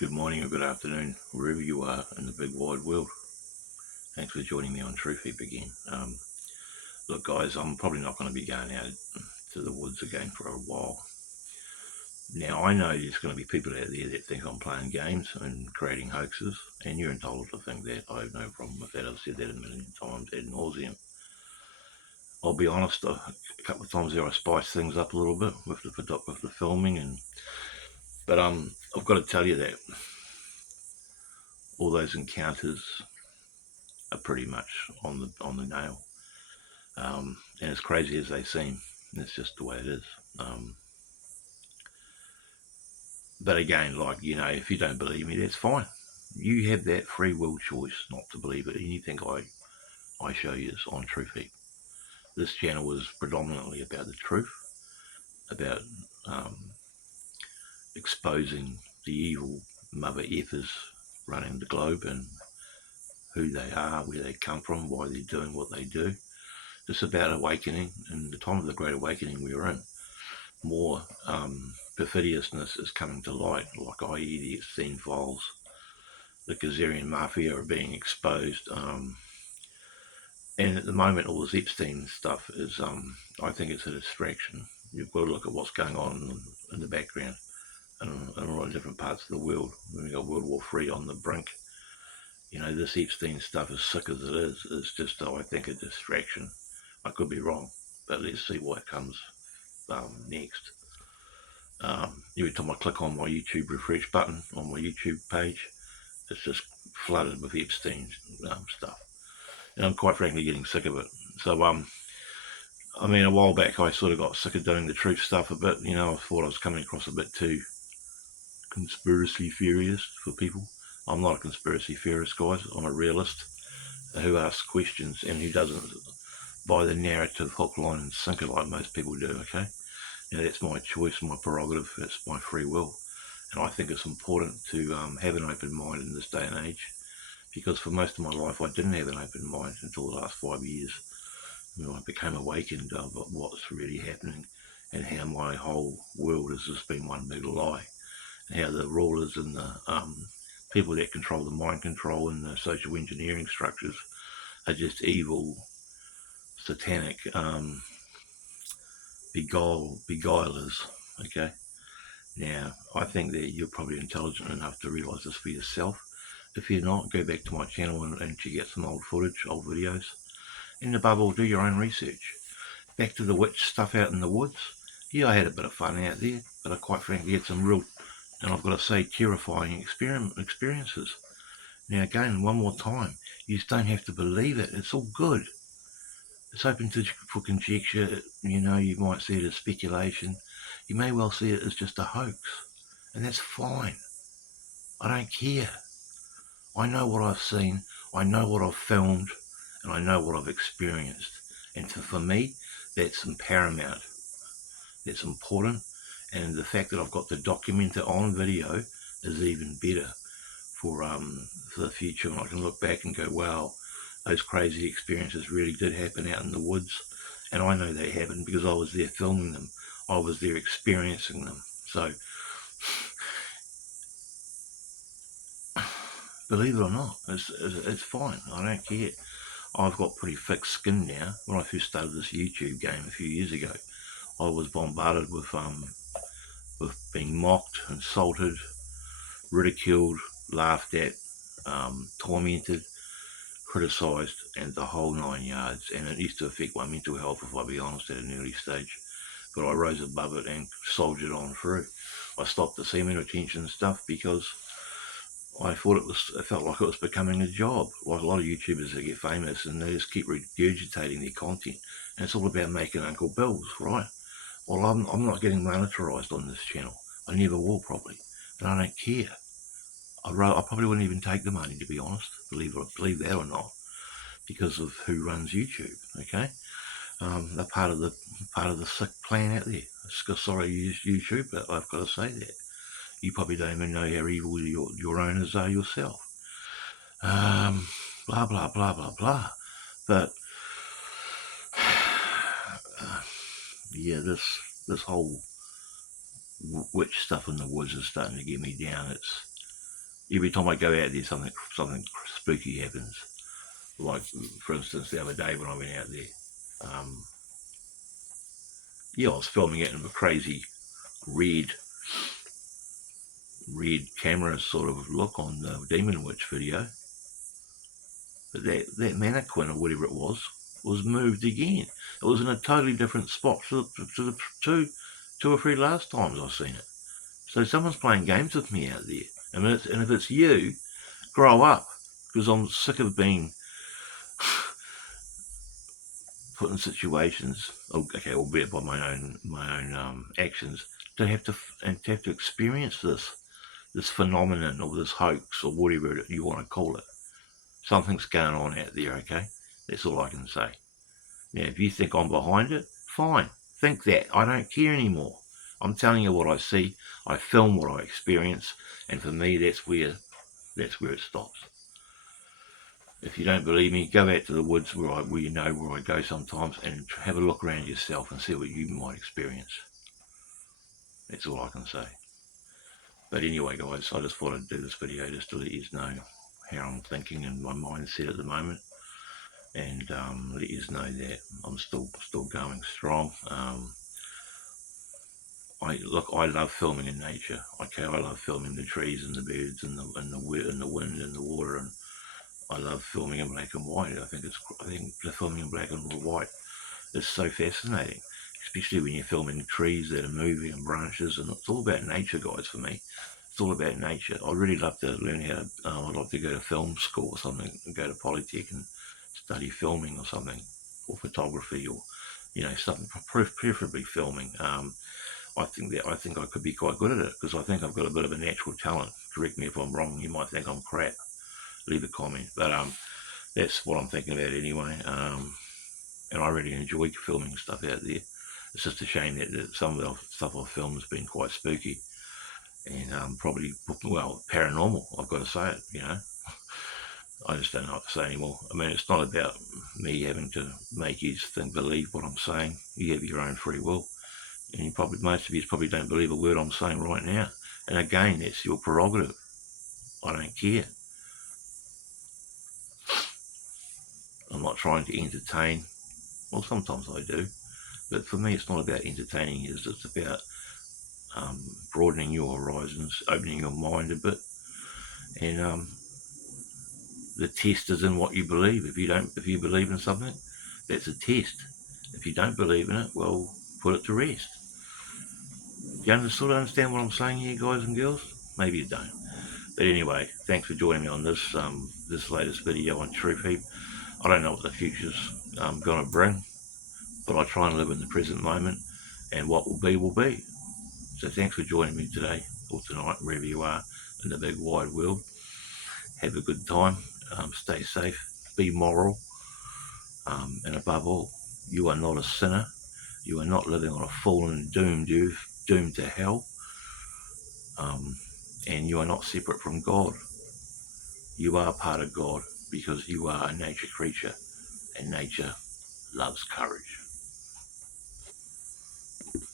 Good morning or good afternoon, wherever you are in the big wide world. Thanks for joining me on Truth Heep again. Look, guys, I'm probably not going to be going out to the woods again for a while. Now, I know there's going to be people out there that think I'm playing games and creating hoaxes, and you're entitled to think that. I have no problem with that. I've said that a million times ad nauseum. I'll be honest, a couple of times there I spice things up a little bit with the filming, but I've got to tell you that all those encounters are pretty much on the nail. And as crazy as they seem, it's just the way it is. But again, if you don't believe me, that's fine. You have that free will choice not to believe it. Anything I show you is on Truth Heep. This channel is predominantly about the truth, about exposing the evil mother effers running the globe and who they are, where they come from, why they're doing what they do. It's about awakening, and the time of the Great Awakening we're in. More perfidiousness is coming to light, like i.e. the Epstein files, the Khazarian Mafia are being exposed, and at the moment all this Epstein stuff is, I think it's a distraction. You've got to look at what's going on in the background in a lot of different parts of the world. We've got World War III on the brink. This Epstein stuff, as sick as it is just, I think, a distraction. I could be wrong, but let's see what comes next. Every time I click on my YouTube refresh button on my YouTube page, it's just flooded with Epstein stuff. And I'm quite frankly getting sick of it. So, a while back I sort of got sick of doing the truth stuff a bit. I thought I was coming across a bit too conspiracy theorist for people. I'm not a conspiracy theorist, guys. I'm a realist who asks questions and who doesn't buy the narrative hook, line and sinker like most people do, okay? That's my choice, my prerogative, that's my free will. And I think it's important to have an open mind in this day and age, because for most of my life I didn't have an open mind until the last 5 years. I became awakened of what's really happening and how my whole world has just been one big lie. And how the rulers and the people that control the mind control and the social engineering structures are just evil, satanic beguilers, okay? Now, I think that you're probably intelligent enough to realise this for yourself. If you're not, go back to my channel and check out some old footage, old videos. And above all, do your own research. Back to the witch stuff out in the woods. Yeah, I had a bit of fun out there, but I quite frankly had some real, and I've got to say, terrifying experiences. Now again, one more time, you just don't have to believe it. It's all good. It's open for conjecture. You might see it as speculation. You may well see it as just a hoax. And that's fine. I don't care. I know what I've seen. I know what I've filmed. And I know what I've experienced. And for me, that's paramount. That's important. And the fact that I've got to document it on video is even better for the future. And I can look back and go, wow, those crazy experiences really did happen out in the woods. And I know they happened because I was there filming them. I was there experiencing them. So, believe it or not, it's fine. I don't care. I've got pretty thick skin now. When I first started this YouTube game a few years ago, I was bombarded with being mocked, insulted, ridiculed, laughed at, tormented, criticised, and the whole 9 yards. And it used to affect my mental health, if I be honest, at an early stage. But I rose above it and soldiered on through. I stopped the semen retention stuff because I thought it felt like it was becoming a job. Like a lot of YouTubers that get famous and they just keep regurgitating their content. And it's all about making Uncle Bills, right? Well, I'm not getting monetarised on this channel. I never will, probably. And I don't care. I probably wouldn't even take the money, to be honest, believe that or not, because of who runs YouTube, okay? They're part of the sick plan out there. Sorry, YouTube, but I've got to say that. You probably don't even know how evil your owners are yourself. Blah, blah, blah, blah, blah. But, yeah, this whole witch stuff in the woods is starting to get me down. every time I go out there, something spooky happens. Like, for instance, the other day when I went out there, I was filming it in a crazy red camera sort of look on the Demon Witch video. But that mannequin or whatever it was moved again. It was in a totally different spot to the two or three last times I've seen it. So someone's playing games with me out there. And if it's you, grow up, because I'm sick of being put in situations, okay, albeit by my own actions, to have to experience this phenomenon or this hoax or whatever you want to call it. Something's going on out there, okay? That's all I can say. Now, if you think I'm behind it, fine. Think that. I don't care anymore. I'm telling you what I see. I film what I experience, and for me, that's where it stops. If you don't believe me, go out to the woods where I go sometimes, and have a look around yourself and see what you might experience. That's all I can say. But anyway, guys, I just thought I'd do this video just to let you know how I'm thinking and my mindset at the moment, and let you know that I'm still going strong. I love filming in nature. Okay, I love filming the trees and the birds and the wind and the water, and I love filming in black and white. I think the filming in black and white is so fascinating, especially when you're filming trees that are moving and branches, and it's all about nature, guys. For me, it's all about nature. I'd really love to learn how to. I'd like to go to film school or something, and go to Polytech and study filming or something, or photography, or something, preferably filming. I think I could be quite good at it, because I think I've got a bit of a natural talent. Correct me if I'm wrong. You might think I'm crap. Leave a comment. But that's what I'm thinking about anyway. And I really enjoy filming stuff out there. It's just a shame that some of the stuff I've filmed has been quite spooky and probably, well, paranormal. I've got to say it. I just don't know what to say anymore. I mean, it's not about me having to make you believe what I'm saying. You have your own free will. And most of you probably don't believe a word I'm saying right now. And again, that's your prerogative. I don't care. I'm not trying to entertain. Well, sometimes I do. But for me, it's not about entertaining you. It's about broadening your horizons, opening your mind a bit. And the test is in what you believe. If you believe in something, that's a test. If you don't believe in it, well, put it to rest. Do you sort of understand what I'm saying here, guys and girls? Maybe you don't. But anyway, thanks for joining me on this latest video on Truth Heep. I don't know what the future's going to bring, but I try and live in the present moment, and what will be will be. So thanks for joining me today or tonight, wherever you are in the big wide world. Have a good time. Stay safe. Be moral. And above all, you are not a sinner. You are not living on a fallen, doomed earth, doomed to hell. And you are not separate from God. You are part of God, because you are a nature creature, and nature loves courage.